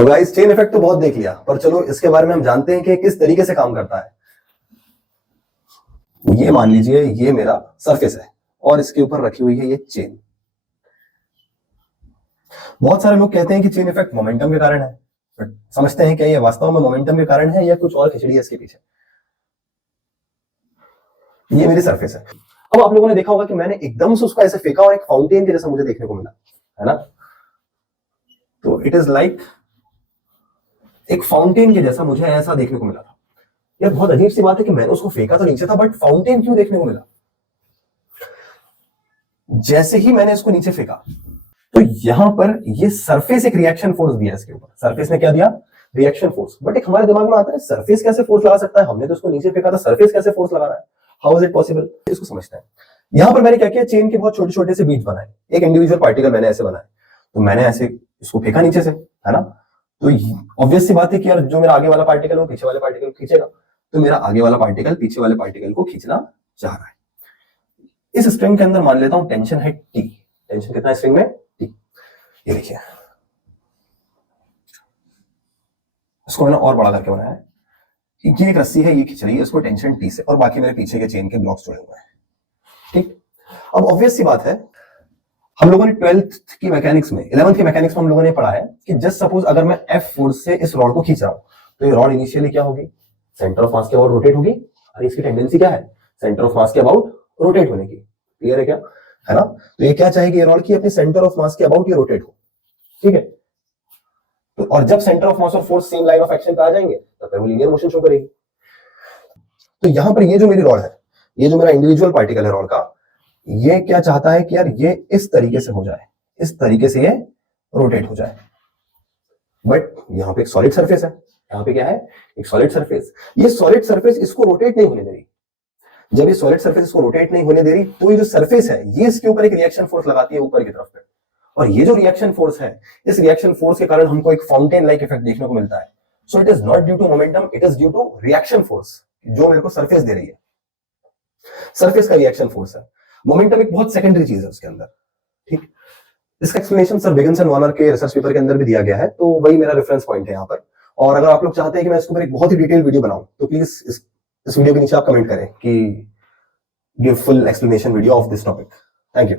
तो guys chain effect तो बहुत देख लिया, पर चलो इसके बारे में हम जानते हैं कि किस तरीके से काम करता है। ये मान लीजिए ये मेरा सरफेस है और इसके ऊपर रखी हुई है ये चेन। बहुत सारे लोग कहते हैं कि चेन इफेक्ट मोमेंटम के कारण है, बट समझते हैं क्या ये वास्तव में मोमेंटम के कारण है या कुछ और खिचड़ी है इसके पीछे। ये मेरी सरफेस है। अब आप लोगों ने देखा होगा कि मैंने एकदम से उसको ऐसे फेंका और एक फाउंटेन के जैसा मुझे देखने को मिला, है ना। तो इट इज लाइक एक फाउंटेन के जैसा मुझे ऐसा देखने को मिला था। यह बहुत अजीब सी बात है कि मैंने उसको फेंका तो नीचे था, बट फाउंटेन क्यों देखने को मिला। जैसे ही मैंने इसको नीचे फेंका तो यहां पर ये सरफेस एक रिएक्शन फोर्स दिया इसके ऊपर। सरफेस ने क्या दिया? Reaction force. बट एक हमारे दिमाग में आता है सरफेस कैसे फोर्स लगा सकता है, हमने तो उसको नीचे फेंका था, सरफेस कैसे फोर्स लगा रहा है, हाउ इज इट पॉसिबल, इसको समझते हैं। यहां पर मैंने क्या किया, चेन के बहुत छोटे छोटे से बीट्स बनाए, एक इंडिविजुअल पार्टिकल मैंने ऐसे बनाए। तो मैंने ऐसे इसको फेंका नीचे से, है ना। तो ऑब्वियस सी बात है कि यार जो मेरा आगे वाला पार्टिकल है वो पीछे वाले पार्टिकल को खींचेगा। तो मेरा आगे वाला पार्टिकल पीछे वाले पार्टिकल को खींचना चाह रहा है। इस स्ट्रिंग के अंदर मान लेता हूं टेंशन है टी। टेंशन कितना है स्ट्रिंग में? टी। ये देखिए, इसको मैंने और बड़ा करके बनाया है। ये एक रस्सी है, ये खींच रही है इसको टेंशन टी से, और बाकी मेरे पीछे के चेन के ब्लॉक्स जुड़े हुए हैं। ठीक। अब ऑब्वियस सी बात है, हम लोगों ने 12th की मैकेनिक्स में, 11th की मैकेनिक्स में हम लोगों ने पढ़ा है कि जस्ट सपोज अगर मैं F फोर्स से इस रॉड को खींच रहा हूं तो ये रॉड इनिशियली क्या होगी? सेंटर ऑफ मास के अबाउट रोटेट होगी। और इसकी टेंडेंसी क्या है? सेंटर ऑफ मास के अबाउट रोटेट होने की। क्लियर है क्या? है ना। तो ये क्या चाहेगी ये रॉड की? अपने सेंटर ऑफ मास के अबाउट ये रोटेट हो। ठीक है। तो और जब सेंटर ऑफ मास और force same line of action पे आ जाएंगे तब वो लीनियर मोशन शो करेगी। तो यहां पर ये जो मेरी रॉड है, ये जो मेरा इंडिविजुअल पार्टिकल है रॉड का, ये क्या चाहता है कि यार ये इस तरीके से हो जाए, इस तरीके से ये रोटेट हो जाए। बट यहां पे एक सॉलिड सरफेस है, यहां पे क्या है? एक सॉलिड सरफेस। ये सॉलिड सरफेस इसको रोटेट नहीं होने दे रही। जब ये सॉलिड सरफेस इसको रोटेट नहीं होने दे रही तो ये जो सरफेस है ये इसके ऊपर एक रिएक्शन फोर्स लगाती है ऊपर की तरफ पे। और ये जो रिएक्शन फोर्स है, इस रिएक्शन फोर्स के कारण हमको एक फाउंटेन लाइक इफेक्ट देखने को मिलता है। So it is not due to momentum, it is due to reaction force जो मेरे को सरफेस दे रही है। सरफेस का रिएक्शन फोर्स है। मोमेंटम एक बहुत सेकेंडरी चीज है उसके अंदर। ठीक। इसका explanation sir begins and Warner के रिसर्च पेपर के अंदर भी दिया गया है, तो वही मेरा रेफरेंस पॉइंट है यहाँ पर। और अगर आप लोग चाहते हैं कि मैं इसके ऊपर एक बहुत ही डिटेल वीडियो बनाऊं तो प्लीज इस वीडियो के नीचे आप कमेंट करें कि give full explanation video of this topic. Thank you.